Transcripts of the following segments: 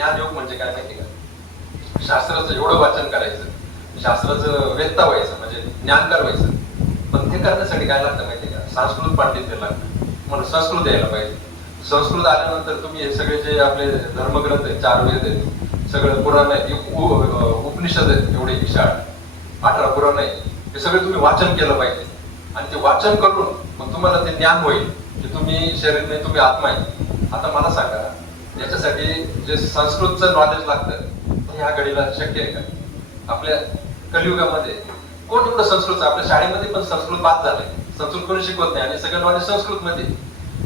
ज्ञानयोग म्हणजे काय माहिती का? शास्त्राचं एवढं वाचन करायचं, शास्त्राचं वेत्ता व्हायचं, म्हणजे ज्ञानकार व्हायचं. पण ते करण्यासाठी काय लागतं माहिती का? संस्कृत पांडित्य लागतं. म्हणून संस्कृत यायला पाहिजे. संस्कृत आल्यानंतर तुम्ही हे सगळे जे आपले धर्मग्रंथ आहेत, 4 वेद आहेत, सगळं पुराण आहे, उपनिषद आहेत, एवढे 18 पुराण आहे, हे सगळे तुम्ही वाचन केलं पाहिजे. आणि ते वाचन करून मग तुम्हाला ते ज्ञान होईल की तुम्ही शरीर नाही, तुम्ही आत्मा आहे. आता मला सांगा, याच्यासाठी जे संस्कृतचं नॉलेज लागतं ह्या घडीला शक्य आहे का? आपल्या कलियुगामध्ये कोण एवढं संस्कृत? आपल्या शाळेमध्ये पण संस्कृत बाद झालंय, संस्कृत कोणी शिकवत नाही आणि सगळं नॉलेज संस्कृत मध्ये.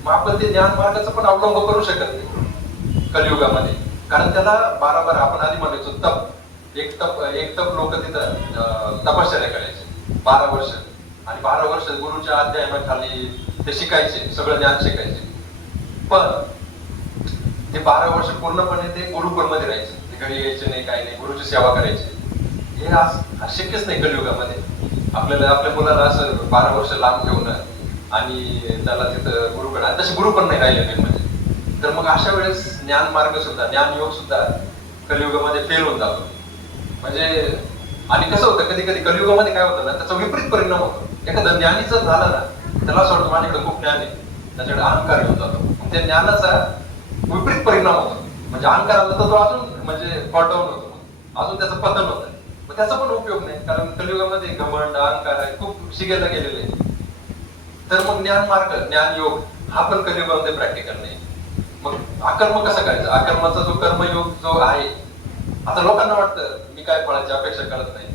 मग आपण ते ज्ञान मार्गाचा पण अवलंब करू शकत नाही कलियुगामध्ये. कारण त्याला बारा आपण आधी म्हणायचो तप, एक तप लोक तिथं तपश्चर्या करायचे 12 वर्ष, आणि 12 वर्ष गुरुच्या अध्यायाखाली ते शिकायचे, सगळं ज्ञान शिकायचे. पण ते 12 वर्ष पूर्णपणे ते गुरुकुलमध्ये राहायचे, ते घरी यायचे नाही, काही नाही, गुरुची सेवा करायची. हे आज शक्यच नाही कलियुगामध्ये. आपल्याला आपल्या मुलाला असं 12 वर्ष लांब ठेवणं आणि त्याला तिथं गुरुकडे, तसे गुरु पण नाही राहिले मेन म्हणजे. तर मग अशा वेळेस ज्ञान मार्ग सुद्धा, ज्ञान योग सुद्धा कलियुगामध्ये फेल होऊन जातो. म्हणजे आणि कसं होतं, कधी कधी कलियुगामध्ये काय होतं ना, त्याचा विपरीत परिणाम होतो. एखादा ज्ञानी जर झाला ना, त्याला असं वाटतं माझ्याकडे खूप ज्ञान आहे, त्याच्याकडे अहंकार येऊन जातो. त्या ज्ञानाचा विपरीत परिणाम होतो. म्हणजे अहंकार आला तर तो अजून म्हणजे फॉल्टाऊन होतो, अजून त्याचं पतन होतं. मग त्याचा पण उपयोग नाही, कारण कलियुगामध्ये घमंड, अहंकार आहे, खूप शिकायला गेलेले आहे. तर मग ज्ञान मार्ग, ज्ञान योग हा पण कलियुगामध्ये प्रॅक्टिकल नाही. मग अकर्म कसं करायचं? अकर्माचा जो कर्मयोग जो आहे, आता लोकांना वाटतं मी काय फळाची अपेक्षा करत नाही,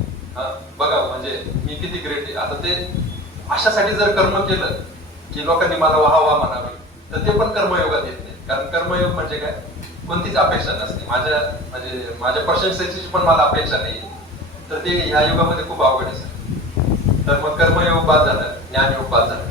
बघा म्हणजे मी किती ग्रेट आहे. आता ते अशासाठी जर कर्म केलं की लोकांनी मला वाह म्हणावे, तर ते पण कर्मयोगात येत नाही. कारण कर्मयोग म्हणजे काय, कोणतीच अपेक्षा नसते. माझ्या प्रशंसेची पण मला अपेक्षा नाही, तर ते ह्या युगामध्ये खूप अवघड आहे. तर मग कर्मयोग बाद झालं, ज्ञानयोग बाद झालं.